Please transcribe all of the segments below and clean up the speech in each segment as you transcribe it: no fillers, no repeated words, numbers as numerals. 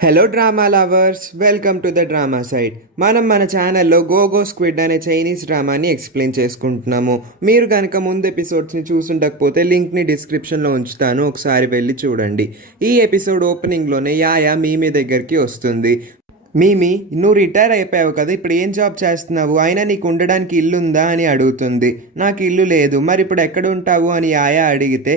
Hello drama lovers, welcome to the drama site. మన ఛానల్లో go squid అనే Chinese డ్రామాని ఎక్స్ప్లెయిన్ చేసుకుంటున్నాము. మీరు కనుక ముందు ఎపిసోడ్స్ని చూసుండకపోతే లింక్ని డిస్క్రిప్షన్లో ఉంచుతాను, ఒకసారి వెళ్ళి చూడండి. ఈ ఎపిసోడ్ ఓపెనింగ్లోనే యాయా మీమి దగ్గరికి వస్తుంది. మీమి, నువ్వు రిటైర్ అయిపోయావు కదా, ఇప్పుడు ఏం జాబ్ చేస్తున్నావు, అయినా నీకు ఉండడానికి ఇల్లు ఉందా అని అడుగుతుంది. నాకు ఇల్లు లేదు, మరి ఇప్పుడు ఎక్కడ ఉంటావు అని యాయా అడిగితే,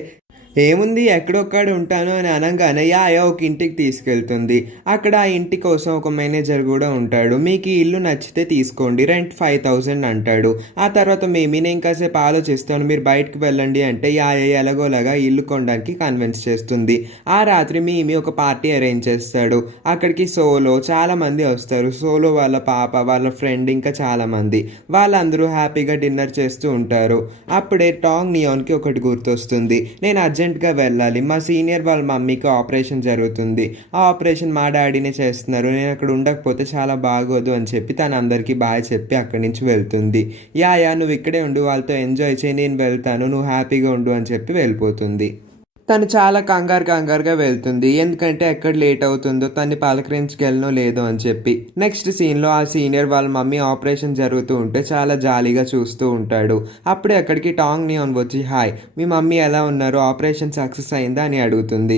ఏముంది ఎక్కడొక్కడ ఉంటాను అని అనగానే యాయ ఒక ఇంటికి తీసుకెళ్తుంది. అక్కడ ఆ ఇంటి కోసం ఒక మేనేజర్ కూడా ఉంటాడు. మీకు ఈ ఇల్లు నచ్చితే తీసుకోండి, రెంట్ 5,000 అంటాడు. ఆ తర్వాత నేను ఇంకాసేపు ఆలోచిస్తాను, మీరు బయటకు వెళ్ళండి అంటే యాయ ఎలాగోలాగా ఇల్లు కొనడానికి కన్విన్స్ చేస్తుంది. ఆ రాత్రి మీమి ఒక పార్టీ అరేంజ్ చేస్తాడు. అక్కడికి సోలో చాలా మంది వస్తారు. సోలో వాళ్ళ పాప, వాళ్ళ ఫ్రెండ్, ఇంకా చాలా మంది. వాళ్ళందరూ హ్యాపీగా డిన్నర్ చేస్తూ ఉంటారు. అప్పుడే టాంగ్ నియాన్కి ఒకటి గుర్తొస్తుంది. నేను అర్జెంట్గా వెళ్ళాలి, మా సీనియర్ వాళ్ళ మమ్మీకి ఆపరేషన్ జరుగుతుంది, ఆ ఆపరేషన్ మా డాడీనే చేస్తున్నారు, నేను అక్కడ ఉండకపోతే చాలా బాగోదు అని చెప్పి తను అందరికీ బాయ్ చెప్పి అక్కడి నుంచి వెళ్తుంది. యా నువ్వు ఇక్కడే ఉండు, వాళ్ళతో ఎంజాయ్ చేయి, నేను వెళ్తాను, నువ్వు హ్యాపీగా ఉండు అని చెప్పి వెళ్ళిపోతుంది. తను చాలా కంగారుగా వెళ్తుంది, ఎందుకంటే ఎక్కడ లేట్ అవుతుందో, తన్ని పలకరించుకెళ్ళనో లేదో అని చెప్పి. నెక్స్ట్ సీన్లో ఆ సీనియర్ వాళ్ళ మమ్మీ ఆపరేషన్ జరుగుతూ ఉంటే చాలా జాలీగా చూస్తూ ఉంటాడు. అప్పుడే అక్కడికి టాంగ్ నియాన్ వచ్చి, హాయ్, మీ మమ్మీ ఎలా ఉన్నారు, ఆపరేషన్ సక్సెస్ అయిందా అని అడుగుతుంది.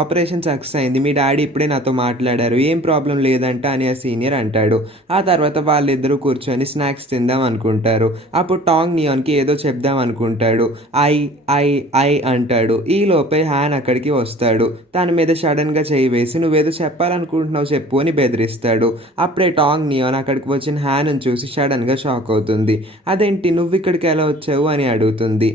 ఆపరేషన్ సక్సెస్ అయింది, మీ డాడీ ఇప్పుడే నాతో మాట్లాడారు, ఏం ప్రాబ్లం లేదంట అని ఆ సీనియర్ అంటాడు. ఆ తర్వాత వాళ్ళిద్దరూ కూర్చొని స్నాక్స్ తిందాం అనుకుంటారు. అప్పుడు టాంగ్ నియాన్కి ఏదో చెప్దాం అనుకుంటాడు. ఐ ఐ ఐ అంటాడు. ఈ లోపే హ్యాన్ అక్కడికి వస్తాడు. తన మీద సడన్గా చేయి వేసి, నువ్వేదో చెప్పాలనుకుంటున్నావు చెప్పు అని బెదిరిస్తాడు. అప్పుడే టాంగ్ నియాన్ అక్కడికి వచ్చిన హ్యాన్ చూసి సడన్గా షాక్ అవుతుంది. అదేంటి, నువ్వు ఇక్కడికి ఎలా వచ్చావు అని అడుగుతుంది.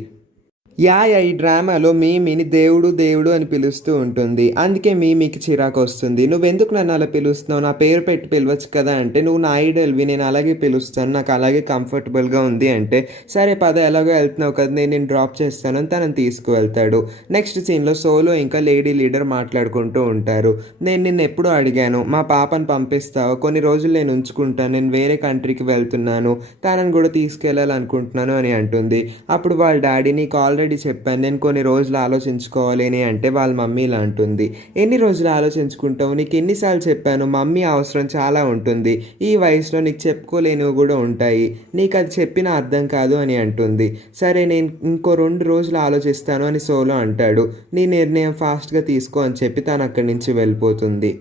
ఈ డ్రామాలో మీమిని దేవుడు అని పిలుస్తూ ఉంటుంది. అందుకే మీమికి చిరాకు వస్తుంది. నువ్వెందుకు నన్ను అలా పిలుస్తున్నావు, నా పేరు పెట్టి పిలవచ్చు కదా అంటే, నువ్వు నా ఐడల్వి, నేను అలాగే పిలుస్తాను, నాకు అలాగే కంఫర్టబుల్గా ఉంది అంటే, సరే పద ఎలాగో వెళ్తున్నావు కదా, నేను డ్రాప్ చేస్తాను అని తనని తీసుకువెళ్తాడు. నెక్స్ట్ సీన్లో సోలో ఇంకా లేడీ లీడర్ మాట్లాడుకుంటూ ఉంటారు. నేను నిన్ను ఎప్పుడు అడిగాను, మా పాపను పంపిస్తావు, కొన్ని రోజులు నేను ఉంచుకుంటాను, నేను వేరే కంట్రీకి వెళ్తున్నాను, తనని కూడా తీసుకెళ్ళాలనుకుంటున్నాను అని అంటుంది. అప్పుడు వాళ్ళ డాడీ, నీకు ఆల్రెడీ చెప్పాను, నేను కొన్ని రోజులు ఆలోచించుకోవాలి అని అంటే, వాళ్ళ మమ్మీ ఇలా అంటుంది, ఎన్ని రోజులు ఆలోచించుకుంటావు, నీకు ఎన్నిసార్లు చెప్పాను, మమ్మీ అవసరం చాలా ఉంటుంది, ఈ వయసులో నీకు చెప్పుకోలేనివి కూడా ఉంటాయి, నీకు అది చెప్పిన అర్థం కాదు అని అంటుంది. సరే నేను ఇంకో 2 రోజులు ఆలోచిస్తాను అని సోలో అంటాడు. నీ నిర్ణయం ఫాస్ట్గా తీసుకో అని చెప్పి తను అక్కడి నుంచి వెళ్ళిపోతుంది.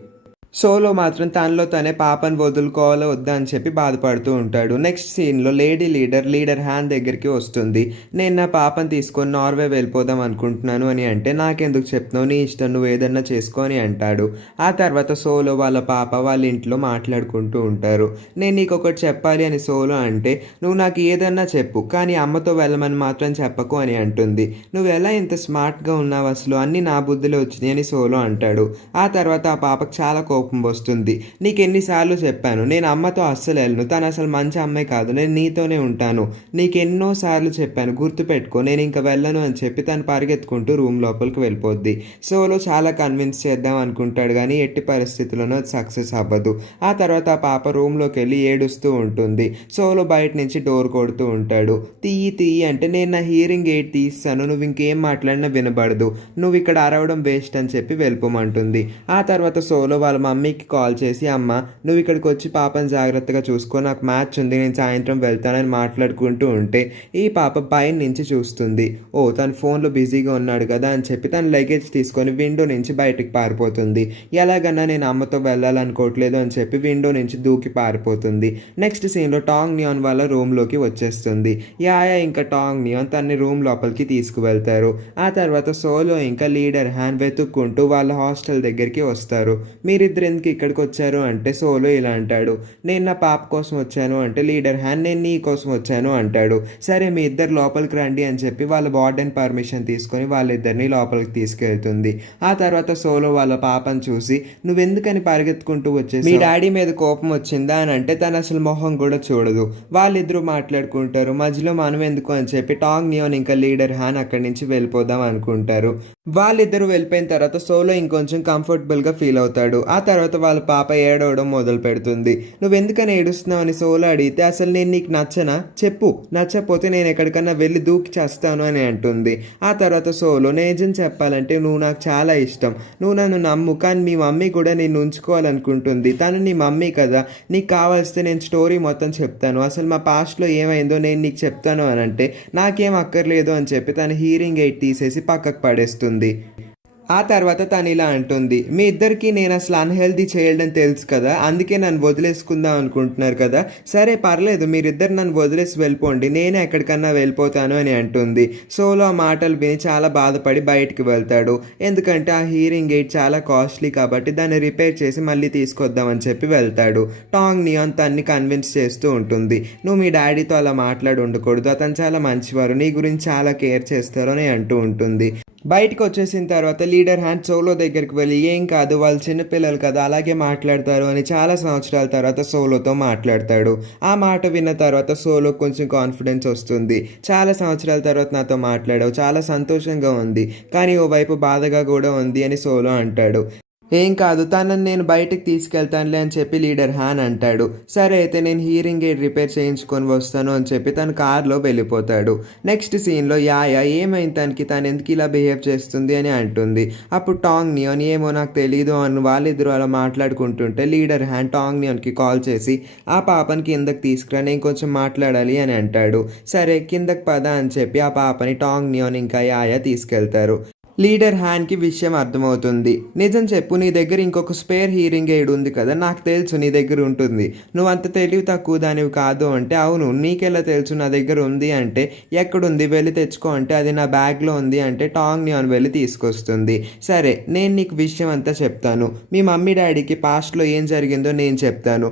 సోలో మాత్రం తనలో తనే పాపను వదులుకోవాలో వద్దా అని చెప్పి బాధపడుతూ ఉంటాడు. నెక్స్ట్ సీన్లో లేడీ లీడర్ హ్యాన్ దగ్గరికి వస్తుంది. నేను నా పాపను తీసుకొని నార్వే వెళ్ళిపోదాం అనుకుంటున్నాను అని అంటే, నాకెందుకు చెప్తున్నావు, నీ ఇష్టం, నువ్వు ఏదన్నా చేసుకో అని అంటాడు. ఆ తర్వాత సోలో వాళ్ళ పాప వాళ్ళ ఇంట్లో మాట్లాడుకుంటూ ఉంటారు. నేను నీకు ఒకటి చెప్పాలి అని సోలో అంటే, నువ్వు నాకు ఏదన్నా చెప్పు, కానీ అమ్మతో వెళ్ళమని మాత్రం చెప్పకు అని అంటుంది. నువ్వు ఎలా ఇంత స్మార్ట్గా ఉన్నావు, అసలు అన్నీ నా బుద్ధిలో వచ్చినాయి అని సోలో అంటాడు. ఆ తర్వాత ఆ పాపకు చాలా కోపం వస్తుంది. నీకు ఎన్నిసార్లు చెప్పాను, నేను అమ్మతో అస్సలు వెళ్ళను, తను అసలు మంచి అమ్మాయి కాదు, నేను నీతోనే ఉంటాను, నీకు ఎన్నోసార్లు చెప్పాను, గుర్తుపెట్టుకో, నేను ఇంకా వెళ్ళను అని చెప్పి తను పరిగెత్తుకుంటూ రూమ్ లోపలికి వెళ్ళిపోద్ది. సోలో చాలా కన్విన్స్ చేద్దాం అనుకుంటాడు, కానీ ఎట్టి పరిస్థితుల్లోనూ సక్సెస్ అవ్వదు. ఆ తర్వాత ఆ పాప రూమ్లోకి వెళ్ళి ఏడుస్తూ ఉంటుంది. సోలో బయట నుంచి డోర్ కొడుతూ ఉంటాడు. తీయి అంటే, నేను నా హియరింగ్ ఎయిడ్ తీస్తాను, నువ్వు ఇంకేం మాట్లాడినా వినబడదు, నువ్వు ఇక్కడ అరవడం వేస్ట్ అని చెప్పి వెళ్ళిపోమంటుంది. ఆ తర్వాత సోలో వాళ్ళ మమ్మీకి కాల్ చేసి, అమ్మ నువ్వు ఇక్కడికి వచ్చి పాపని జాగ్రత్తగా చూసుకో, నాకు మ్యాచ్ ఉంది, నేను సాయంత్రం వెళ్తానని మాట్లాడుకుంటూ ఉంటే ఈ పాప పైన నుంచి చూస్తుంది. తన ఫోన్లో బిజీగా ఉన్నాడు కదా అని చెప్పి తన లగేజ్ తీసుకొని విండో నుంచి బయటకు పారిపోతుంది. ఎలాగన్నా నేను అమ్మతో వెళ్ళాలనుకోవట్లేదు అని చెప్పి విండో నుంచి దూకి పారిపోతుంది. నెక్స్ట్ సీన్లో టాంగ్ నియాన్ వాళ్ళ రూమ్లోకి వచ్చేస్తుంది. యాయా ఇంకా టాంగ్ నియాన్ తన్ని రూమ్ లోపలికి తీసుకువెళ్తారు. ఆ తర్వాత సోలో ఇంకా లీడర్ హ్యాన్ వెతుక్కుంటూ వాళ్ళ హాస్టల్ దగ్గరికి వస్తారు. మీరిద్దరు ఎందుకు ఇక్కడికి వచ్చారు అంటే సోలో ఇలా అంటాడు. నేను నా పాప కోసం వచ్చాను అంటే లీడర్ హ్యాన్, నేను నీ కోసం వచ్చాను అంటాడు. సరే మీ ఇద్దరు లోపలికి రండి అని చెప్పి వాళ్ళ వార్డెన్ పర్మిషన్ తీసుకొని వాళ్ళిద్దరిని లోపలికి తీసుకెళ్తుంది. ఆ తర్వాత సోలో వాళ్ళ పాపను చూసి, నువ్వెందుకని పరిగెత్తుకుంటూ వచ్చేసి, మీ డాడీ మీద కోపం వచ్చిందా అని అంటే, తను అసలు మొహం కూడా చూడదు. వాళ్ళిద్దరూ మాట్లాడుకుంటారు. మధ్యలో మనం ఎందుకు అని చెప్పి టాంగ్ నియాన్ ఇంకా లీడర్ హ్యాన్ అక్కడి నుంచి వెళ్ళిపోదాం అనుకుంటారు. వాళ్ళిద్దరూ వెళ్ళిపోయిన తర్వాత సోలో ఇంకొంచెం కంఫర్టబుల్గా ఫీల్ అవుతాడు. ఆ తర్వాత వాళ్ళ పాప ఏడవడం మొదలు పెడుతుంది. నువ్వెందుకని ఏడుస్తున్నావు అని సోలో అడిగితే, అసలు నేను నీకు నచ్చనా చెప్పు, నచ్చకపోతే నేను ఎక్కడికన్నా వెళ్ళి దూకి చేస్తాను అని అంటుంది. ఆ తర్వాత సోలో, నిజం చెప్పాలంటే నువ్వు నాకు చాలా ఇష్టం, నువ్వు నన్ను నమ్ము, కానీ మీ మమ్మీ కూడా నిన్ను ఉంచుకోవాలనుకుంటుంది, తను నీ మమ్మీ కదా, నీకు కావాల్స్తే నేను స్టోరీ మొత్తం చెప్తాను, అసలు మా పాస్ట్లో ఏమైందో నేను నీకు చెప్తాను అని అంటే, నాకేం అక్కర్లేదు అని చెప్పి తన హీరింగ్ ఎయిడ్ తీసేసి పక్కకు పడేస్తుంది. ఆ తర్వాత తను ఇలా అంటుంది, మీ ఇద్దరికి నేను అసలు అన్హెల్దీ చేయడం తెలుసు కదా, అందుకే నన్ను వదిలేసుకుందాం అనుకుంటున్నారు కదా, సరే పర్లేదు మీరిద్దరు నన్ను వదిలేసి వెళ్ళిపోండి, నేనే ఎక్కడికన్నా వెళ్ళిపోతాను అని అంటుంది. సోలో ఆ మాటలు విని చాలా బాధపడి బయటికి వెళ్తాడు. ఎందుకంటే ఆ హీరింగ్ ఎయిడ్ చాలా కాస్ట్లీ కాబట్టి దాన్ని రిపేర్ చేసి మళ్ళీ తీసుకొద్దామని చెప్పి వెళ్తాడు. టాంగ్ నియాన్ తన్ని కన్విన్స్ చేస్తూ ఉంటుంది, నువ్వు మీ డాడీతో అలా మాట్లాడి ఉండకూడదు, అతను చాలా మంచివారు, నీ గురించి చాలా కేర్ చేస్తారు అని అంటూ ఉంటుంది. బయటకు వచ్చేసిన తర్వాత లీడర్ హ్యాండ్ సోలో దగ్గరికి వెళ్ళి, ఏం కాదు వాళ్ళు చిన్నపిల్లలు కదా అలాగే మాట్లాడతారు అని చాలా సంవత్సరాల తర్వాత సోలోతో మాట్లాడతాడు. ఆ మాట విన్న తర్వాత సోలో కొంచెం కాన్ఫిడెన్స్ వస్తుంది. చాలా సంవత్సరాల తర్వాత నాతో మాట్లాడావు, చాలా సంతోషంగా ఉంది, కానీ ఓవైపు బాధగా కూడా ఉంది అని సోలో అంటాడు. ఏం కాదు, తనని నేను బయటకు తీసుకెళ్తానులే అని చెప్పి లీడర్ హాన్ అంటాడు. సరే అయితే నేను హీరింగ్ ఎయిడ్ రిపేర్ చేయించుకొని వస్తాను అని చెప్పి తన కార్లో వెళ్ళిపోతాడు. నెక్స్ట్ సీన్లో యాయా ఏమైంది తనకి, తను ఎందుకు ఇలా బిహేవ్ చేస్తుంది అని అంటుంది. అప్పుడు టాంగ్ నియాన్ ఏమో నాకు తెలీదు అని వాళ్ళిద్దరూ అలా మాట్లాడుకుంటుంటే లీడర్ హ్యాన్ టాంగ్ నియాన్కి కాల్ చేసి ఆ పాపని కిందకి తీసుకురా, నేను కొంచెం మాట్లాడాలి అని అంటాడు. సరే కిందకి పద అని చెప్పి ఆ పాపని టాంగ్ నియాన్ ఇంకా యాయా తీసుకెళ్తారు. లీడర్ హ్యాన్కి విషయం అర్థమవుతుంది. నిజం చెప్పు, నీ దగ్గర ఇంకొక స్పేర్ హీరింగ్ ఎయిడ్ ఉంది కదా, నాకు తెలుసు నీ దగ్గర ఉంటుంది, నువ్వు అంత తెలివి తక్కువ దానివి కాదు అంటే, అవును నీకెలా తెలుసు నా దగ్గర ఉంది అంటే, ఎక్కడుంది వెళ్ళి తెచ్చుకో అంటే, అది నా బ్యాగ్లో ఉంది అంటే టాంగ్ నియాన్ వెళ్ళి తీసుకొస్తుంది. సరే నేను నీకు విషయం అంతా చెప్తాను, మీ మమ్మీ డాడీకి పాస్ట్లో ఏం జరిగిందో నేను చెప్తాను,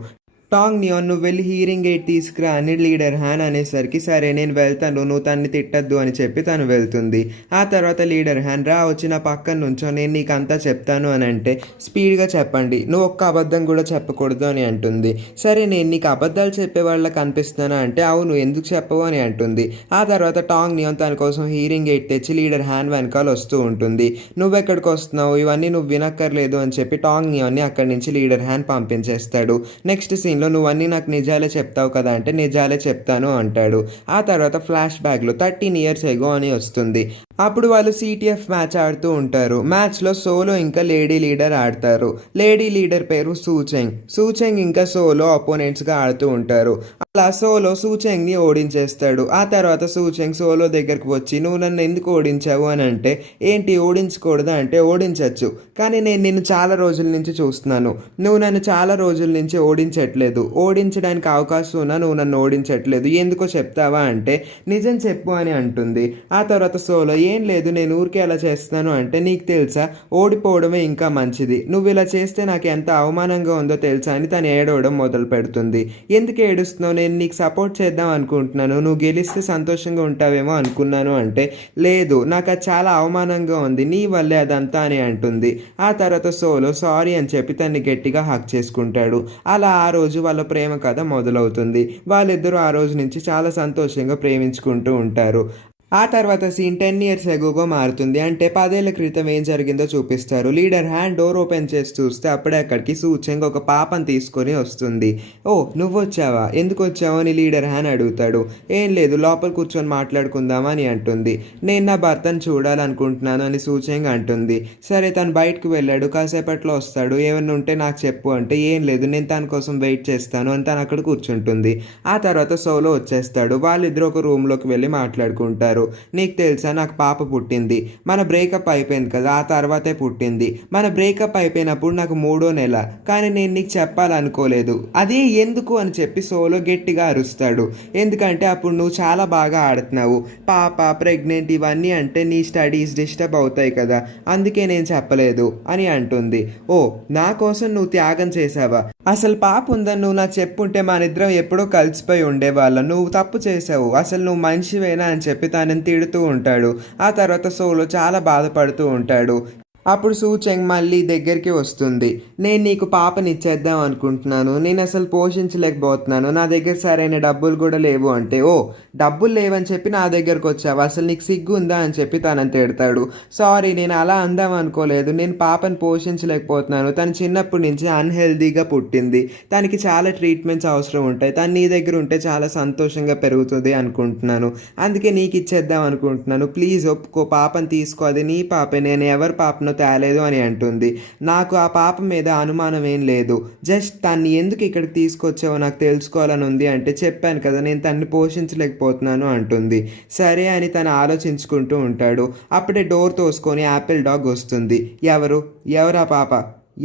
టాంగ్ నియాన్ నువ్వు వెళ్ళి హీరింగ్ ఎయిడ్ తీసుకురా అని లీడర్ హ్యాన్ అనేసరికి, సరే నేను వెళ్తాను, నువ్వు తన్ని తిట్టద్దు అని చెప్పి తను వెళ్తుంది. ఆ తర్వాత లీడర్ హ్యాన్, రా వచ్చి నా పక్కన నుంచో, నేను నీకు అంతా చెప్తాను అని అంటే, స్పీడ్గా చెప్పండి, నువ్వు ఒక్క అబద్ధం కూడా చెప్పకూడదు అని అంటుంది. సరే నేను నీకు అబద్ధాలు చెప్పే వాళ్ళకి అనిపిస్తున్నానా అంటే, అవును ఎందుకు చెప్పవు అని అంటుంది. ఆ తర్వాత టాంగ్ నియాన్ తన కోసం హీరింగ్ ఎయిడ్ తెచ్చి లీడర్ హ్యాన్ వెనకాల వస్తూ ఉంటుంది. నువ్వెక్కడికి వస్తున్నావు, ఇవన్నీ నువ్వు వినక్కర్లేదు అని చెప్పి టాంగ్ నియాన్ని అక్కడి నుంచి లీడర్ హ్యాన్ పంపించేస్తాడు. నెక్స్ట్ సీన్లో, నువ్వు అన్నీ నాకు నిజాలే చెప్తావు కదా అంటే, నిజాలే చెప్తాను అంటాడు. ఆ తర్వాత ఫ్లాష్ బ్యాక్లో 13 years ఎగో అని వస్తుంది. అప్పుడు వాళ్ళు సిటిఎఫ్ మ్యాచ్ ఆడుతూ ఉంటారు. మ్యాచ్లో సోలో ఇంకా లేడీ లీడర్ ఆడతారు. లేడీ లీడర్ పేరు సూచెంగ్. సూచెంగ్ ఇంకా సోలో అపోనెంట్స్గా ఆడుతూ ఉంటారు. అలా సోలో సూచెంగ్ని ఓడించేస్తాడు. ఆ తర్వాత సూచెంగ్ సోలో దగ్గరకు వచ్చి, నువ్వు నన్ను ఎందుకు ఓడించావు అని అంటే, ఏంటి ఓడించకూడదా అంటే, ఓడించచ్చు, కానీ నేను నిన్ను చాలా రోజుల నుంచి చూస్తున్నాను, నువ్వు నన్ను చాలా రోజుల నుంచి ఓడించట్లేదు, ఓడించడానికి అవకాశం ఉన్నా నువ్వు నన్ను ఓడించట్లేదు, ఎందుకో చెప్తావా అంటే, నిజం చెప్పు అని అంటుంది. ఆ తర్వాత సోలో, ఏం లేదు నేను ఊరికే అలా చేస్తాను అంటే, నీకు తెలుసా ఓడిపోవడమే ఇంకా మంచిది, నువ్వు ఇలా చేస్తే నాకు ఎంత అవమానంగా ఉందో తెలుసా అని తను ఏడవడం మొదలు పెడుతుంది. ఎందుకు ఏడుస్తున్నావు, నేను నీకు సపోర్ట్ చేద్దాం అనుకుంటున్నాను, నువ్వు గెలిస్తే సంతోషంగా ఉంటావేమో అనుకున్నాను అంటే, లేదు నాకు అది చాలా అవమానంగా ఉంది, నీ వల్లే అదంతా అని అంటుంది. ఆ తర్వాత సోలో సారీ అని చెప్పి తన్ని గట్టిగా హక్ చేసుకుంటాడు. అలా ఆ రోజు వాళ్ళ ప్రేమ కథ మొదలవుతుంది. వాళ్ళిద్దరూ ఆ రోజు నుంచి చాలా సంతోషంగా ప్రేమించుకుంటూ ఉంటారు. ఆ తర్వాత సీన్ 10 years ఎగోగా మారుతుంది. అంటే 10 ఏళ్ల క్రితం ఏం జరిగిందో చూపిస్తారు. లీడర్ హ్యాండ్ డోర్ ఓపెన్ చేసి చూస్తే అప్పుడే అక్కడికి సూచెంగ్ ఒక పాపని తీసుకొని వస్తుంది. ఓ నువ్వు వచ్చావా, ఎందుకు వచ్చావు అని లీడర్ హ్యాండ్ అడుగుతాడు. ఏం లేదు లోపల కూర్చొని మాట్లాడుకుందామా అని అంటుంది. నేను నా భర్తను చూడాలనుకుంటున్నాను అని సూచెంగ్ అంటుంది. సరే తను బయటకు వెళ్ళాడు, కాసేపట్లో వస్తాడు, ఏమన్నా ఉంటే నాకు చెప్పు అంటే, ఏం లేదు నేను తన కోసం వెయిట్ చేస్తాను అని తను అక్కడ కూర్చుంటుంది. ఆ తర్వాత సోలో వచ్చేస్తాడు. వాళ్ళిద్దరూ ఒక రూమ్లోకి వెళ్ళి మాట్లాడుకుంటారు. నీకు తెలుసా నాకు పాప పుట్టింది, మన బ్రేకప్ అయిపోయింది కదా ఆ తర్వాతే పుట్టింది, మన బ్రేకప్ అయిపోయినప్పుడు నాకు 3వ నెల, కానీ నేను నీకు చెప్పాలనుకోలేదు, అదే ఎందుకు అని చెప్పి సోలో గట్టిగా అరుస్తాడు. ఎందుకంటే అప్పుడు నువ్వు చాలా బాగా ఆడుతున్నావు, పాప ప్రెగ్నెంట్ ఇవన్నీ అంటే నీ స్టడీస్ డిస్టర్బ్ అవుతాయి కదా, అందుకే నేను చెప్పలేదు అని అంటుంది. ఓ నా కోసం నువ్వు త్యాగం చేసావా, అసలు పాప ఉందని నువ్వు నాకు చెప్పుంటే మన ఇద్దరం ఎప్పుడో కలిసిపోయి ఉండేవాళ్ళం, నువ్వు తప్పు చేసావు, అసలు నువ్వు మనిషివేనా అని చెప్పి తనని తిడుతూ ఉంటాడు. ఆ తర్వాత సోలో చాలా బాధపడుతూ ఉంటాడు. అప్పుడు సూచెంగ్ మళ్ళీ దగ్గరికి వస్తుంది. నేను నీకు పాపనిచ్చేద్దాం అనుకుంటున్నాను, నేను అసలు పోషించలేకపోతున్నాను, నా దగ్గర సరైన డబ్బులు కూడా లేవు అంటే, ఓ డబ్బులు లేవని చెప్పి నా దగ్గరకు వచ్చావు, అసలు నీకు సిగ్గు ఉందా అని చెప్పి తనని తిడతాడు. సారీ, నేను అలా అందాం అనుకోలేదు, నేను పాపను పోషించలేకపోతున్నాను, తను చిన్నప్పటి నుంచి అన్హెల్దీగా పుట్టింది, తనకి చాలా ట్రీట్మెంట్స్ అవసరం ఉంటాయి, తను నీ దగ్గర ఉంటే చాలా సంతోషంగా పెరుగుతుంది అనుకుంటున్నాను, అందుకే నీకు ఇచ్చేద్దాం అనుకుంటున్నాను, ప్లీజ్ ఒప్పుకో, పాపను తీసుకో, అది నీ పాపే, నేను ఎవరి పాపనో తేలేదు అని అంటుంది. నాకు ఆ పాప మీద అనుమానం ఏం లేదు, జస్ట్ తన్ని ఎందుకు ఇక్కడికి తీసుకొచ్చావో నాకు తెలుసుకోవాలని ఉంది అంటే, చెప్పాను కదా నేను తన్ని పోషించలేకపోతున్నాను అంటుంది. సరే అని తను ఆలోచించుకుంటూ ఉంటాడు. అప్పుడే డోర్ తోసుకొని యాపిల్ డాగ్ వస్తుంది. ఎవరా పాప,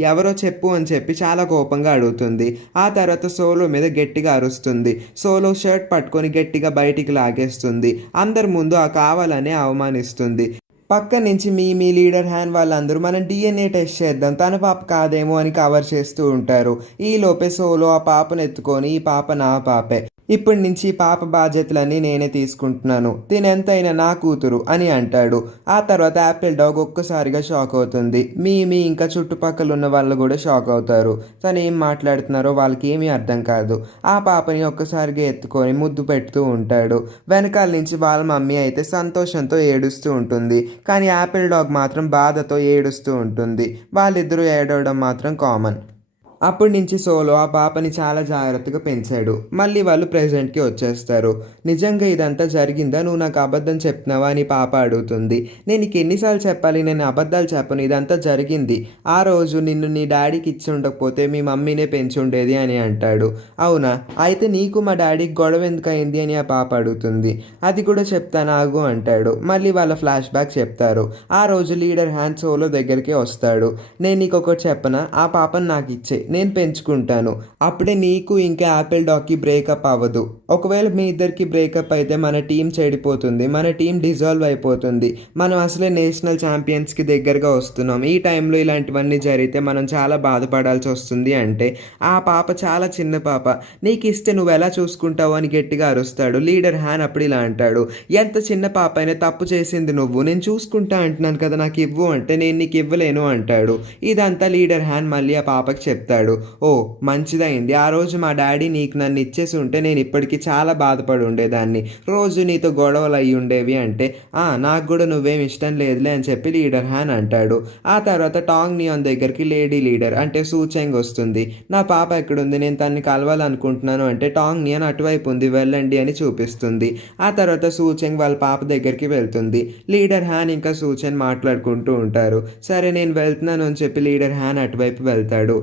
ఎవరో చెప్పు అని చెప్పి చాలా కోపంగా అడుగుతుంది. ఆ తర్వాత సోలో మీద గట్టిగా అరుస్తుంది. సోలో షర్ట్ పట్టుకొని గట్టిగా బయటికి లాగేస్తుంది. అందరి ముందు ఆ కావాలనే అవమానిస్తుంది. పక్క నుంచి మీ లీడర్ హ్యాండ్ వాళ్ళందరూ మనం డిఎన్ఏ టెస్ట్ చేద్దాం, తన పాప కాదేమో అని కవర్ చేస్తూ ఉంటారు. ఈ లోపే సోలో ఆ పాపను ఎత్తుకొని, ఈ పాప నా పాపే, ఇప్పటి నుంచి పాప బాధ్యతలన్నీ నేనే తీసుకుంటున్నాను, తినెంతైనా నా కూతురు అని అంటాడు. ఆ తర్వాత యాపిల్ డాగ్ ఒక్కసారిగా షాక్ అవుతుంది. మీ ఇంకా చుట్టుపక్కల ఉన్న వాళ్ళు కూడా షాక్ అవుతారు. తను ఏం మాట్లాడుతున్నారో వాళ్ళకి ఏమీ అర్థం కాదు. ఆ పాపని ఒక్కసారిగా ఎత్తుకొని ముద్దు పెడుతూ ఉంటాడు. వెనకాల నుంచి వాళ్ళ మమ్మీ అయితే సంతోషంతో ఏడుస్తూ ఉంటుంది, కానీ యాపిల్ డాగ్ మాత్రం బాధతో ఏడుస్తూ ఉంటుంది. వాళ్ళిద్దరూ ఏడవడం మాత్రం కామన్. అప్పటి నుంచి సోలో ఆ పాపని చాలా జాగ్రత్తగా పెంచాడు. మళ్ళీ వాళ్ళు ప్రెజెంట్కి వచ్చేస్తారు. నిజంగా ఇదంతా జరిగిందా, నువ్వు నాకు అబద్ధం చెప్తున్నావా అని పాప అడుగుతుంది. నేను నీకు ఎన్నిసార్లు చెప్పాలి, నేను అబద్ధాలు చెప్పను, ఇదంతా జరిగింది, ఆ రోజు నిన్ను నీ డాడీకి ఇచ్చి ఉండకపోతే మీ మమ్మీనే పెంచి ఉండేది అని అంటాడు. అవునా, అయితే నీకు మా డాడీకి గొడవ ఎందుకు అయింది అని ఆ పాప అడుగుతుంది. అది కూడా చెప్తాను ఆగు అంటాడు. మళ్ళీ వాళ్ళ ఫ్లాష్ బ్యాక్ చెప్తారు. ఆ రోజు లీడర్ హ్యాండ్ సోలో దగ్గరికి వస్తాడు. నేను నీకు ఒకటి చెప్పనా, ఆ పాపను నాకు ఇచ్చే, నేను పెంచుకుంటాను, అప్పుడే నీకు ఇంకా యాపిల్ డాగ్కి బ్రేకప్ అవ్వదు. ఒకవేళ మీ ఇద్దరికి బ్రేకప్ అయితే మన టీం చెడిపోతుంది, మన టీం డిజాల్వ్ అయిపోతుంది, మనం అసలే నేషనల్ ఛాంపియన్స్కి దగ్గరగా వస్తున్నాం, ఈ టైంలో ఇలాంటివన్నీ జరిగితే మనం చాలా బాధపడాల్సి వస్తుంది అంటే, ఆ పాప చాలా చిన్న పాప, నీకు ఇస్తే నువ్వు ఎలా చూసుకుంటావు అని గట్టిగా అరుస్తాడు. లీడర్ హ్యాన్ అప్పుడు ఇలా అంటాడు, ఎంత చిన్న పాప అయినా తప్పు చేసింది నువ్వు, నేను చూసుకుంటా అంటున్నాను కదా, నాకు ఇవ్వు అంటే నేను నీకు ఇవ్వలేను అంటాడు. ఇదంతా లీడర్ హ్యాన్ మళ్ళీ ఆ పాపకి చెప్తాడు. ఓ మంచిదైంది, ఆ రోజు మా డాడీ నీకు నన్ను ఇచ్చేసి ఉంటే నేను ఇప్పటికీ చాలా బాధపడి ఉండేదాన్ని, రోజు నీతో గొడవలు అయ్యి ఉండేవి అంటే, నాకు కూడా నువ్వేం ఇష్టం లేదులే అని చెప్పి లీడర్ హ్యాన్ అంటాడు. ఆ తర్వాత టాంగ్ నియాన్ దగ్గరికి లేడీ లీడర్ అంటే సూచెంగ్ వస్తుంది. నా పాప ఎక్కడుంది, నేను తన్ని కలవాలనుకుంటున్నాను అంటే, టాంగ్ నియాన్ అటువైపు ఉంది, వెళ్ళండి అని చూపిస్తుంది. ఆ తర్వాత సూచెంగ్ వాళ్ళ పాప దగ్గరికి వెళ్తుంది. లీడర్ హ్యాన్ ఇంకా సూచెంగ్ మాట్లాడుకుంటూ ఉంటారు. సరే నేను వెళ్తున్నాను అని చెప్పి లీడర్ హ్యాన్ అటువైపు వెళ్తాడు.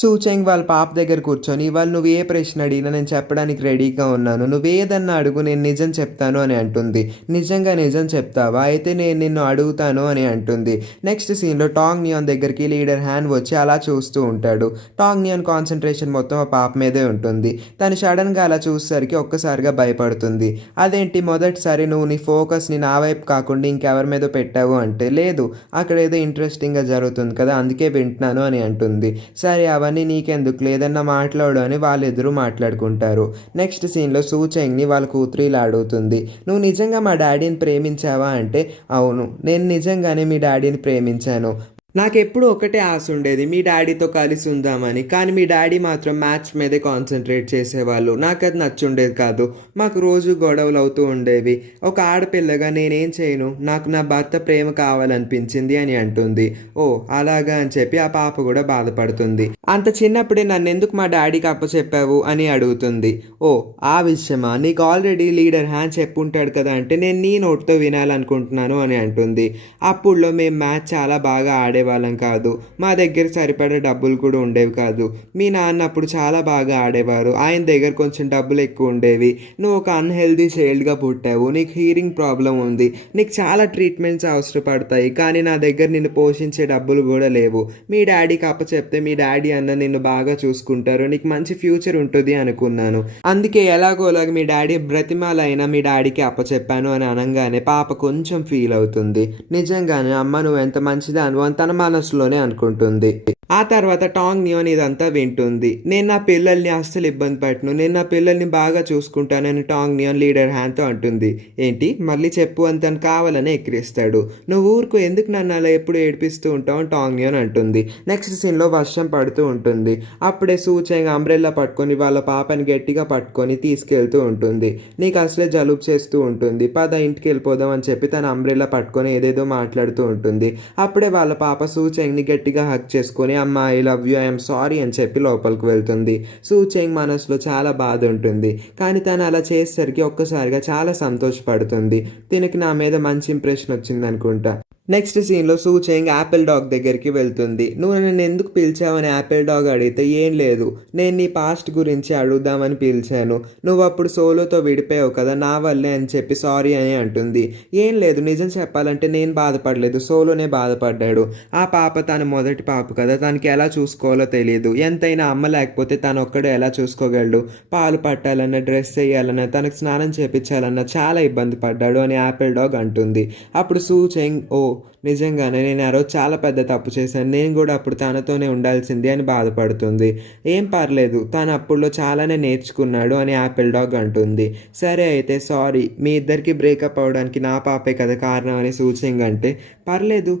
సూచెంగ్ వాళ్ళ పాప దగ్గర కూర్చొని, వాళ్ళు నువ్వు ఏ ప్రశ్న అడిగినా నేను చెప్పడానికి రెడీగా ఉన్నాను, నువ్వేదన్నా అడుగు, నేను నిజం చెప్తాను అని అంటుంది. నిజంగా నిజం చెప్తావా, అయితే నేను నిన్ను అడుగుతాను అని అంటుంది. నెక్స్ట్ సీన్లో టాంగ్ నియాన్ దగ్గరికి లీడర్ హ్యాన్ వచ్చి అలా చూస్తూ ఉంటాడు. టాంగ్ నియాన్ కాన్సన్ట్రేషన్ మొత్తం ఆ పాప మీదే ఉంటుంది. తను సడన్గా అలా చూసేసరికి ఒక్కసారిగా భయపడుతుంది. అదేంటి, మొదటిసారి నువ్వు నీ ఫోకస్ని నా వైపు కాకుండా ఇంకెవరి మీద పెట్టావు అంటే, లేదు అక్కడ ఏదో ఇంట్రెస్టింగ్గా జరుగుతుంది కదా అందుకే వింటున్నాను అని అంటుంది. సరే అవన్నీ నీకెందుకు, లేదన్నా మాట్లాడు అని వాళ్ళిద్దరూ మాట్లాడుకుంటారు. నెక్స్ట్ సీన్లో సూచెంగ్ని వాళ్ళ కూతురు ఇలా అడుగుతుంది, నువ్వు నిజంగా మా డాడీని ప్రేమించావా అంటే, అవును నేను నిజంగానే మీ డాడీని ప్రేమించాను, నాకెప్పుడు ఒకటే ఆశ ఉండేది, మీ డాడీతో కలిసి ఉందామని, కానీ మీ డాడీ మాత్రం మ్యాచ్ మీదే కాన్సన్ట్రేట్ చేసేవాళ్ళు, నాకు అది నచ్చుండేది కాదు, మాకు రోజు గొడవలు అవుతూ ఉండేవి, ఒక ఆడపిల్లగా నేనేం చేయను, నాకు నా భర్త ప్రేమ కావాలనిపించింది అని అంటుంది. ఓ అలాగా అని చెప్పి ఆ పాప కూడా బాధపడుతుంది. అంత చిన్నప్పుడే నన్ను ఎందుకు మా డాడీకి అప్పచెప్పావు అని అడుగుతుంది. ఓ ఆ విషయమా, నీకు ఆల్రెడీ లీడర్ హ్యాన్ చెప్పుంటాడు కదా అంటే, నేను నీ నోటితో వినాలనుకుంటున్నాను అని అంటుంది. అప్పుడులో మేము మ్యాచ్ చాలా బాగా ఆడేవాళ్ళం కాదు, మా దగ్గర సరిపడే డబ్బులు కూడా ఉండేవి కాదు, మీ నాన్న అప్పుడు చాలా బాగా ఆడేవారు, ఆయన దగ్గర కొంచెం డబ్బులు ఎక్కువ ఉండేవి, నువ్వు ఒక అన్హెల్దీ చైల్డ్గా పుట్టావు, నీకు హీరింగ్ ప్రాబ్లం ఉంది, నీకు చాలా ట్రీట్మెంట్స్ అవసరపడతాయి, కానీ నా దగ్గర నిన్ను పోషించే డబ్బులు కూడా లేవు, మీ డాడీకి అప్పచెప్తే మీ డాడీ అన్న నిన్ను బాగా చూసుకుంటారు, నీకు మంచి ఫ్యూచర్ ఉంటుంది అనుకున్నాను, అందుకే ఎలాగోలాగా మీ డాడీ బ్రతిమాలైనా మీ డాడీకి అప్పచెప్పాను అని అనగానే పాప కొంచెం ఫీల్ అవుతుంది. నిజంగానే అమ్మ నువ్వు ఎంత మంచిదాను అని తన మనసులోనే అనుకుంటుంది. ఆ తర్వాత టాంగ్ నియోన్ ఇదంతా వింటుంది. నేను నా పిల్లల్ని అస్సలు ఇబ్బంది పెట్టను, నేను నా పిల్లల్ని బాగా చూసుకుంటానని టాంగ్ నియోన్ లీడర్ హ్యాన్తో అంటుంది. ఏంటి మళ్ళీ చెప్పు అని తను కావాలని ఎక్కిరిస్తాడు. నువ్వు ఊరుకు, ఎందుకు నన్ను అలా ఎప్పుడు ఏడిపిస్తూ ఉంటావు అని టాంగ్ నియోన్ అంటుంది. నెక్స్ట్ సీన్లో వర్షం పడుతూ ఉంటుంది. అప్పుడే సూచెంగ్ అంబ్రెల్లా పట్టుకొని వాళ్ళ పాపని గట్టిగా పట్టుకొని తీసుకెళ్తూ ఉంటుంది. నీకు అసలే జలుబు చేస్తూ ఉంటుంది, పద ఇంటికి వెళ్ళిపోదాం అని చెప్పి తన అంబ్రెల్లా పట్టుకొని ఏదేదో మాట్లాడుతూ ఉంటుంది. అప్పుడే వాళ్ళ పాప సూచెంగ్ని గట్టిగా హగ్ చేసుకొని అమ్మ I love you, I'm sorry అని చెప్పి లోపలికి వెళ్తుంది. సూచెంగ్ మనసులో చాలా బాధ ఉంటుంది, కానీ తను అలా చేసేసరికి ఒక్కసారిగా చాలా సంతోషపడుతుంది. దీనికి నా మీద మంచి ఇంప్రెషన్ వచ్చింది అనుకుంటా. నెక్స్ట్ సీన్లో సూచెంగ్ యాపిల్ డాగ్ దగ్గరికి వెళ్తుంది. నువ్వు నన్ను ఎందుకు పిలిచావని యాపిల్ డాగ్ అడిగితే, ఏం లేదు, నేను నీ పాస్ట్ గురించి అడుగుదామని పిలిచాను, నువ్వు అప్పుడు సోలోతో విడిపోయావు కదా నా వల్లే అని చెప్పి సారీ అని అంటుంది. ఏం లేదు, నిజం చెప్పాలంటే నేను బాధపడలేదు, సోలోనే బాధపడ్డాడు. ఆ పాప తన మొదటి పాప కదా, తనకి ఎలా చూసుకోవాలో తెలియదు, ఎంతైనా అమ్మ లేకపోతే తను ఒక్కడే ఎలా చూసుకోగలడు, పాలు పట్టాలన్నా డ్రెస్ వేయాలన్నా తనకు స్నానం చేయించాలన్నా చాలా ఇబ్బంది పడ్డాడు అని యాపిల్ డాగ్ అంటుంది. అప్పుడు సూచెంగ్ ఓ నిజంగానే నేను ఆ రోజు చాలా పెద్ద తప్పు చేశాను, నేను కూడా అప్పుడు తనతోనే ఉండాల్సింది అని బాధపడుతుంది. ఏం పర్లేదు, తను అప్పుడులో చాలానే నేర్చుకున్నాడు అని యాపిల్ డాగ్ అంటుంది. సరే అయితే సారీ, మీ ఇద్దరికి బ్రేకప్ అవడానికి నా పాపే కదా కారణం అని సూచెంగ్ అంటే, పర్లేదు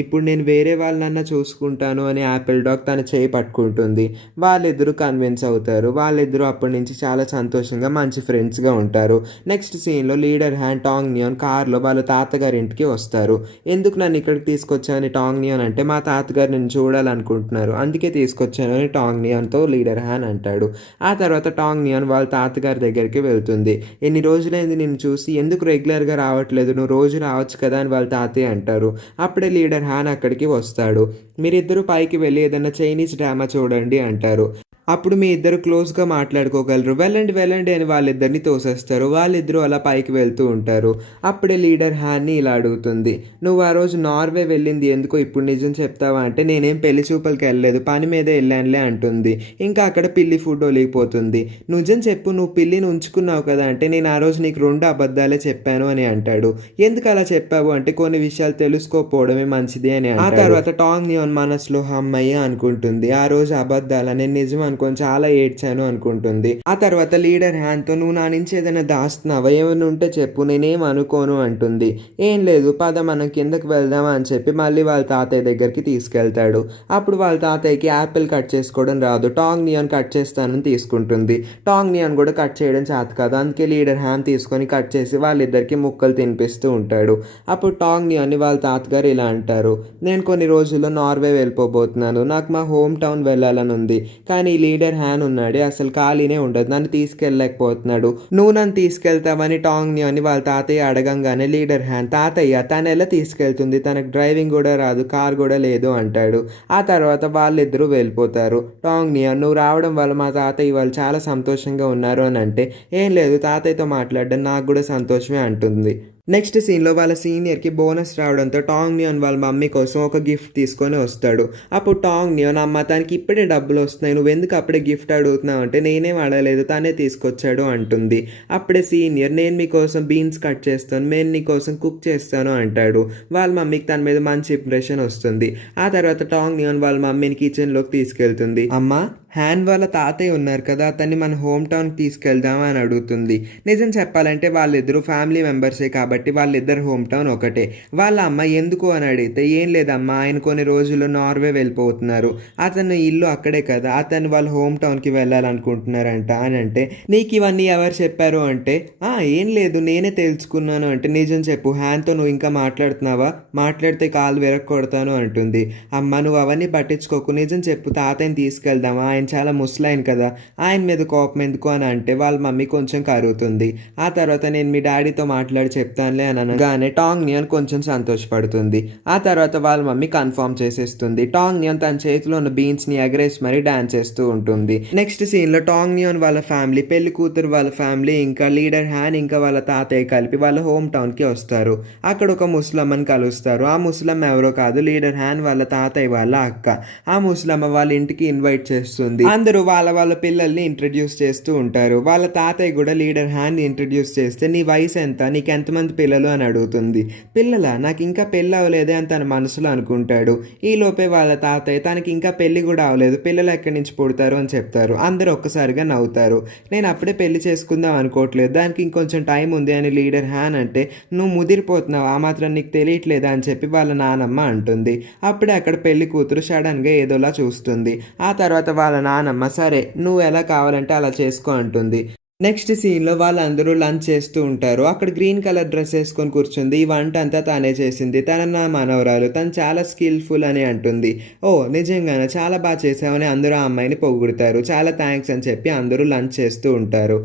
ఇప్పుడు నేను వేరే వాళ్ళనన్నా చూసుకుంటాను అని యాపిల్ డాగ్ తన చేయి పట్టుకుంటుంది. వాళ్ళిద్దరూ కన్విన్స్ అవుతారు. వాళ్ళిద్దరూ అప్పటి నుంచి చాలా సంతోషంగా మంచి ఫ్రెండ్స్గా ఉంటారు. నెక్స్ట్ సీన్లో లీడర్ హ్యాన్ టాంగ్ నియోన్ కార్లో వాళ్ళ తాతగారి ఇంటికి వస్తారు. ఎందుకు నన్ను ఇక్కడికి తీసుకొచ్చానని టాంగ్ నియోన్ అంటే, మా తాతగారు నేను చూడాలనుకుంటున్నారు అందుకే తీసుకొచ్చాను అని టాంగ్ నియోన్తో లీడర్ హ్యాన్ అంటాడు. ఆ తర్వాత టాంగ్ నియోన్ వాళ్ళ తాతగారి దగ్గరికి వెళ్తుంది. ఎన్ని రోజులైంది నిన్ను చూసి, ఎందుకు రెగ్యులర్గా రావట్లేదు, నువ్వు రోజు రావచ్చు కదా అని వాళ్ళ తాతయ్య అంటారు. అప్పుడే లీడర్ హ్యాన్ అక్కడికి వస్తాడు. మీరిద్దరూ పైకి వెళ్ళి ఏదైనా చైనీస్ డ్రామా చూడండి అంటారు. అప్పుడు మీ ఇద్దరు క్లోజ్గా మాట్లాడుకోగలరు, వెళ్ళండి వెళ్ళండి అని వాళ్ళిద్దరిని తోసేస్తారు. వాళ్ళిద్దరూ అలా పైకి వెళ్తూ ఉంటారు. అప్పుడే లీడర్ హ్యాన్ని ఇలా అడుగుతుంది, నువ్వు ఆ రోజు నార్వే వెళ్ళింది ఎందుకో ఇప్పుడు నిజం చెప్తావా అంటే, నేనేం పెళ్లి చూపులకి వెళ్ళలేదు, పని మీదే వెళ్ళానులే అంటుంది. ఇంకా అక్కడ పిల్లి ఫుడ్ ఒలిగిపోతుంది. నిజం చెప్పు, నువ్వు పిల్లిని ఉంచుకున్నావు కదా అంటే, నేను ఆ రోజు నీకు 2 అబద్ధాలే చెప్పాను అని అంటాడు. ఎందుకు అలా చెప్పావు అంటే, కొన్ని విషయాలు తెలుసుకోకపోవడమే మంచిది అని అంటాడు. ఆ తర్వాత టాంగ్ నియోన్ మనసులో అమ్మయ్య అనుకుంటుంది. ఆ రోజు అబద్ధాలని నేను నిజం అనుకొని చాలా ఏడ్చాను అనుకుంటుంది. ఆ తర్వాత లీడర్ హ్యాన్తో, నువ్వు నా నుంచి ఏదైనా దాస్తున్నావా, ఏమైనా ఉంటే చెప్పు, నేనేం అనుకోను అంటుంది. ఏం లేదు, పద మనం కిందకి వెళ్దామా అని చెప్పి మళ్ళీ వాళ్ళ తాతయ్య దగ్గరికి తీసుకెళ్తాడు. అప్పుడు వాళ్ళ తాతయ్యకి యాపిల్ కట్ చేసుకోవడం రాదు. టాంగ్ నియోన్ కట్ చేస్తానని తీసుకుంటుంది. టాంగ్ నియోన్ కూడా కట్ చేయడం చేత కాదు, అందుకే లీడర్ హ్యాన్ తీసుకొని కట్ చేసి వాళ్ళిద్దరికి ముక్కలు తినిపిస్తూ ఉంటాడు. అప్పుడు టాంగ్ నియోన్ని వాళ్ళ తాతగారు ఇలా అంటారు, నేను కొన్ని రోజుల్లో నార్వే వెళ్ళిపోబోతున్నాను, నాకు మా హోమ్ టౌన్ వెళ్ళాలని ఉంది, కానీ లీడర్ హ్యాన్ ఉన్నాడే అసలు ఖాళీనే ఉండదు, నన్ను తీసుకెళ్ళలేకపోతున్నాడు, నువ్వు నన్ను తీసుకెళ్తావని టాంగ్ నియోన్ని వాళ్ళ తాతయ్య అడగంగానే లీడర్ హ్యాన్, తాతయ్య తను ఎలా తీసుకెళ్తుంది, తనకు డ్రైవింగ్ కూడా రాదు, కార్ కూడా లేదు అంటాడు. ఆ తర్వాత వాళ్ళిద్దరూ వెళ్ళిపోతారు. టాంగ్ నియోన్, నువ్వు రావడం వల్ల మా తాతయ్య వాళ్ళు చాలా సంతోషంగా ఉన్నారు అని అంటే, ఏం లేదు, తాతయ్యతో మాట్లాడడం నాకు కూడా సంతోషమే అంటుంది. నెక్స్ట్ సీన్లో వాళ్ళ సీనియర్కి బోనస్ రావడంతో టాంగ్ నియోన్ వాళ్ళ మమ్మీ కోసం ఒక గిఫ్ట్ తీసుకొని వస్తాడు. అప్పుడు టాంగ్ నియోన్, అమ్మ తనకి ఇప్పుడే డబ్బులు వస్తున్నాయి, నువ్వు ఎందుకు అప్పుడే గిఫ్ట్ అడుగుతున్నావు అంటే, నేనేం అడగలేదు, తనే తీసుకొచ్చాడు అంటుంది. అప్పుడే సీనియర్, నేను మీకోసం బీన్స్ కట్ చేస్తాను, నేను నీకోసం కుక్ చేస్తాను అంటాడు. వాళ్ళ మమ్మీకి తన మీద మంచి ఇంప్రెషన్ వస్తుంది. ఆ తర్వాత టాంగ్ నియోన్ వాళ్ళ మమ్మీని కిచెన్లోకి తీసుకెళ్తుంది. అమ్మ, హ్యాన్ వాళ్ళ తాతయ్య ఉన్నారు కదా, అతన్ని మన హోమ్ టౌన్కి తీసుకెళ్దామా అని అడుగుతుంది. నిజం చెప్పాలంటే వాళ్ళిద్దరూ ఫ్యామిలీ మెంబర్సే కాబట్టి వాళ్ళిద్దరు హోమ్ టౌన్ ఒకటే. వాళ్ళ అమ్మ ఎందుకు అని అడిగితే, ఏం లేదమ్మా, ఆయన కొన్ని రోజుల్లో నార్వే వెళ్ళిపోతున్నారు, అతను ఇల్లు అక్కడే కదా, అతను వాళ్ళ హోమ్ టౌన్కి వెళ్ళాలనుకుంటున్నారంట అని అంటే, నీకు ఇవన్నీ ఎవరు చెప్పారు అంటే, ఏం లేదు నేనే తెలుసుకున్నాను అంటే, నిజం చెప్పు, హ్యాన్తో నువ్వు ఇంకా మాట్లాడుతున్నావా, మాట్లాడితే కాలు విరక్కొడతాను అంటుంది. అమ్మ నువ్వు అవన్నీ పట్టించుకోకు, నిజం చెప్పు, తాతయ్యని తీసుకెళ్దామా, ఆయన చాలా ముసలాయన కదా, ఆయన మీద కోపం ఎందుకు అని అంటే వాళ్ళ మమ్మీ కొంచెం కరుగుతుంది. ఆ తర్వాత నేను మీ డాడీతో మాట్లాడి చెప్తానులే అని అనగానే టాంగ్ నియోన్ కొంచెం సంతోషపడుతుంది. ఆ తర్వాత వాళ్ళ మమ్మీ కన్ఫర్మ్ చేసేస్తుంది. టాంగ్ నియోన్ తన చేతిలో ఉన్న బీన్స్ని ఎగరేసి మరీ డాన్స్ చేస్తూ ఉంటుంది. నెక్స్ట్ సీన్లో టాంగ్ నియోన్ వాళ్ళ ఫ్యామిలీ, పెళ్లి కూతురు వాళ్ళ ఫ్యామిలీ, ఇంకా లీడర్ హ్యాన్ ఇంకా వాళ్ళ తాతయ్య కలిపి వాళ్ళ హోమ్ టౌన్కి వస్తారు. అక్కడ ఒక ముసలమ్మని కలుస్తారు. ఆ ముసలమ్మ ఎవరో కాదు, లీడర్ హ్యాన్ వాళ్ళ తాతయ్య వాళ్ళ అక్క. ఆ ముసలమ్మ వాళ్ళ ఇంటికి ఇన్వైట్ చేస్తుంది. ఉంటుంది. అందరూ వాళ్ళ పిల్లల్ని ఇంట్రడ్యూస్ చేస్తూ ఉంటారు. వాళ్ళ తాతయ్య కూడా లీడర్ హ్యాన్ ఇంట్రడ్యూస్ చేస్తే నీ వయసు ఎంత, నీకు ఎంతమంది పిల్లలు అని అడుగుతుంది. పిల్లల నాకు ఇంకా పెళ్ళి అవ్వలేదే అని తన మనసులో అనుకుంటాడు. ఈ లోపే వాళ్ళ తాతయ్య తనకి ఇంకా పెళ్లి కూడా అవ్వలేదు, పిల్లలు ఎక్కడి నుంచి పుడతారు అని చెప్తారు. అందరూ ఒక్కసారిగా నవ్వుతారు. నేను అప్పుడే పెళ్లి చేసుకుందాం అనుకోవట్లేదు, దానికి ఇంకొంచెం టైం ఉంది అని లీడర్ హ్యాన్ అంటే నువ్వు ముదిరిపోతున్నావు, ఆ మాత్రం నీకు తెలియట్లేదా అని చెప్పి వాళ్ళ నానమ్మ అంటుంది. అప్పుడే అక్కడ పెళ్లి కూతురు సడన్గా ఏదోలా చూస్తుంది. ఆ తర్వాత వాళ్ళ నానమ్మ సరే నువ్వు ఎలా కావాలంటే అలా చేసుకో అంటుంది. నెక్స్ట్ సీన్లో వాళ్ళందరూ లంచ్ చేస్తూ ఉంటారు. అక్కడ గ్రీన్ కలర్ డ్రెస్ వేసుకొని కూర్చుంది. ఈ వంట అంతా తానే చేసింది, తన నా మనవరాలు, తను చాలా స్కిల్ఫుల్ అని అంటుంది. ఓ నిజంగానే చాలా బాగా చేసావని అందరూ ఆ అమ్మాయిని పొగుడుతారు. చాలా థ్యాంక్స్ అని చెప్పి అందరూ లంచ్ చేస్తూ ఉంటారు.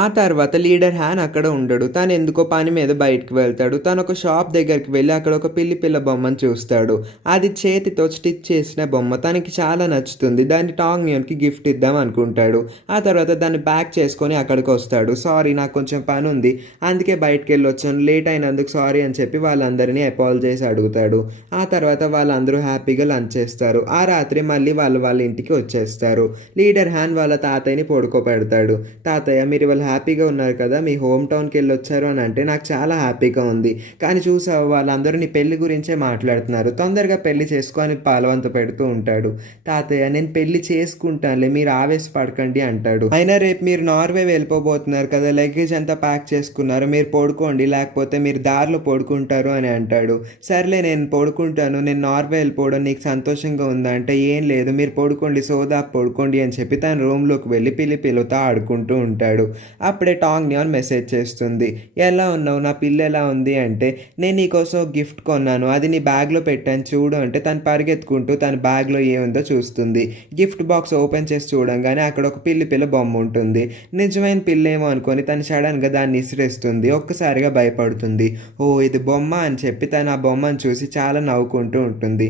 ఆ తర్వాత లీడర్ హ్యాన్ అక్కడ ఉండడు. తను ఎందుకో పని మీద బయటకు వెళ్తాడు. తను ఒక షాప్ దగ్గరికి వెళ్ళి అక్కడ ఒక పిల్ల బొమ్మను చూస్తాడు. అది చేతితో స్టిచ్ చేసిన బొమ్మ, తనకి చాలా నచ్చుతుంది. దాన్ని టాంగ్ న్యూన్కి గిఫ్ట్ ఇద్దాం అనుకుంటాడు. ఆ తర్వాత దాన్ని ప్యాక్ చేసుకొని అక్కడికి వస్తాడు. సారీ నాకు కొంచెం పని ఉంది, అందుకే బయటకు వెళ్ళి వచ్చాను, లేట్ అయినందుకు సారీ అని చెప్పి వాళ్ళందరినీ అపాలజైజ్ అడుగుతాడు. ఆ తర్వాత వాళ్ళందరూ హ్యాపీగా లంచ్ చేస్తారు. ఆ రాత్రి మళ్ళీ వాళ్ళ ఇంటికి వచ్చేస్తారు. లీడర్ హ్యాన్ వాళ్ళ తాతయ్యని పడుకోబెడతాడు. తాతయ్య మీరు హ్యాపీగా ఉన్నారు కదా, మీ హోమ్ టౌన్కి వెళ్ళి వచ్చారు అని అంటే నాకు చాలా హ్యాపీగా ఉంది. కానీ చూసావు వాళ్ళందరూ నీ పెళ్లి గురించే మాట్లాడుతున్నారు, తొందరగా పెళ్లి చేసుకొని పాలవంత పెడుతూ ఉంటాడు. తాతయ్య నేను పెళ్లి చేసుకుంటానులే, మీరు ఆవేశపడకండి అంటాడు. అయినా రేపు మీరు నార్వే వెళ్ళిపోబోతున్నారు కదా, లగేజ్ అంతా ప్యాక్ చేసుకున్నారు, మీరు పడుకోండి లేకపోతే మీరు దారిలో పడుకుంటారు అని అంటాడు. సర్లే నేను పడుకుంటాను, నేను నార్వే వెళ్ళిపోవడం నీకు సంతోషంగా ఉందా అంటే ఏం లేదు మీరు పడుకోండి, సోదా పడుకోండి అని చెప్పి తన రూమ్లోకి వెళ్ళి పిల్లతో ఆడుకుంటూ ఉంటాడు. అప్పుడే టాంగ్ న్యూన్ మెసేజ్ చేస్తుంది. ఎలా ఉన్నావు, నా పిల్ల ఎలా ఉంది అంటే నేను నీకోసం గిఫ్ట్ కొన్నాను, అది నీ బ్యాగ్లో పెట్టాను చూడు అంటే తను పరిగెత్తుకుంటూ తన బ్యాగ్లో ఏముందో చూస్తుంది. గిఫ్ట్ బాక్స్ ఓపెన్ చేసి చూడంగానే అక్కడ ఒక పిల్ల బొమ్మ ఉంటుంది. నిజమైన పిల్లేమో అనుకొని తను సడన్గా దాన్ని ఇసిరేస్తుంది. ఒక్కసారిగా భయపడుతుంది. ఓ ఇది బొమ్మ అని చెప్పి తను ఆ బొమ్మను చూసి చాలా నవ్వుకుంటూ ఉంటుంది.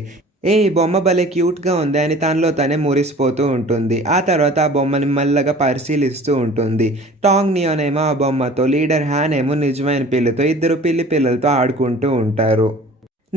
ఈ బొమ్మ భలే క్యూట్గా ఉంది అని తనలో తనే మురిసిపోతూ ఉంటుంది. ఆ తర్వాత ఆ బొమ్మని మెల్లగా పరిశీలిస్తూ ఉంటుంది. టాంగ్ నియోన్ ఏమో ఆ బొమ్మతో, లీడర్ హ్యాన్ ఏమో నిజమైన పిల్లతో, ఇద్దరు పిల్లలతో ఆడుకుంటూ ఉంటారు.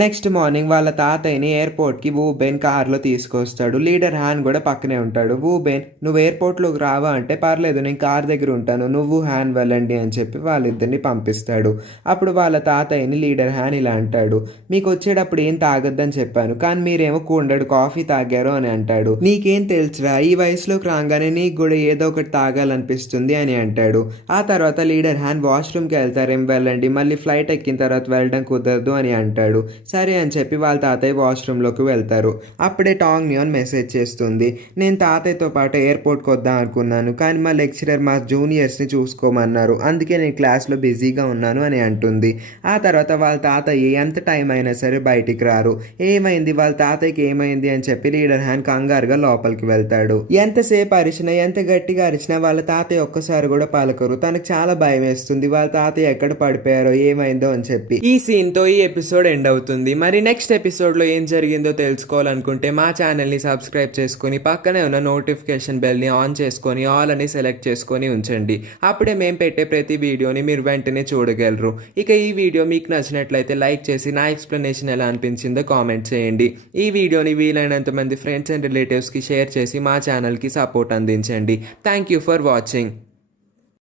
నెక్స్ట్ మార్నింగ్ వాళ్ళ తాతయ్యని ఎయిర్పోర్ట్కి వూబెన్ కార్లో తీసుకొస్తాడు. లీడర్ హ్యాన్ కూడా పక్కనే ఉంటాడు. వూబెన్ నువ్వు ఎయిర్పోర్ట్లోకి రావా అంటే పర్లేదు నేను కార్ దగ్గర ఉంటాను, నువ్వు హ్యాన్ వెళ్ళండి అని చెప్పి వాళ్ళిద్దరిని పంపిస్తాడు. అప్పుడు వాళ్ళ తాతయ్యని లీడర్ హ్యాన్ ఇలా అంటాడు, మీకు వచ్చేటప్పుడు ఏం తాగొద్దని చెప్పాను కానీ మీరేమో కూండడు కాఫీ తాగారు అని అంటాడు. నీకేం తెలుసురా, ఈ వయసులోకి రాగానే నీకు కూడా ఏదో ఒకటి తాగాలనిపిస్తుంది అని అంటాడు. ఆ తర్వాత లీడర్ హ్యాన్ వాష్రూమ్కి వెళ్తారేం వెళ్ళండి, మళ్ళీ ఫ్లైట్ ఎక్కిన తర్వాత వెళ్ళడం కుదరదు అని అంటాడు. సరే అని చెప్పి వాళ్ళ తాతయ్య వాష్రూమ్లోకి వెళ్తారు. అప్పుడే టాంగ్ న్యూన్ మెసేజ్ చేస్తుంది. నేను తాతయ్యతో పాటు ఎయిర్పోర్ట్కి వద్దాం అనుకున్నాను కానీ మా లెక్చరర్ మా జూనియర్స్ని చూసుకోమన్నారు, అందుకే నేను క్లాస్లో బిజీగా ఉన్నాను అని అంటుంది. ఆ తర్వాత వాళ్ళ తాతయ్య ఎంత టైం అయినా సరే బయటికి రారు. ఏమైంది వాళ్ళ తాతయ్యకి ఏమైంది అని చెప్పి లీడర్ హ్యాన్ కంగారుగా లోపలికి వెళ్తాడు. ఎంతసేపు అరిచినా ఎంత గట్టిగా అరిచినా వాళ్ళ తాతయ్య ఒక్కసారి కూడా పలకరు. తనకు చాలా భయం వేస్తుంది వాళ్ళ తాతయ్య ఎక్కడ పడిపోయారో ఏమైందో అని చెప్పి. ఈ సీన్తో ఈ ఎపిసోడ్ ఎండ్ అవుతుంది. మరి నెక్స్ట్ ఎపిసోడ్లో ఏం జరిగిందో తెలుసుకోవాలనుకుంటే మా ఛానల్ని సబ్స్క్రైబ్ చేసుకొని పక్కనే ఉన్న నోటిఫికేషన్ బెల్ని ఆన్ చేసుకొని ఆల్ అని సెలెక్ట్ చేసుకొని ఉంచండి. అప్పుడే మేము పెట్టే ప్రతి వీడియోని మీరు వెంటనే చూడగలరు. ఇక ఈ వీడియో మీకు నచ్చినట్లయితే లైక్ చేసి నా ఎక్స్ప్లెనేషన్ ఎలా అనిపించిందో కామెంట్ చేయండి. ఈ వీడియోని వీలైనంత మంది ఫ్రెండ్స్ అండ్ రిలేటివ్స్కి షేర్ చేసి మా ఛానల్కి సపోర్ట్ అందించండి. Thank you for watching.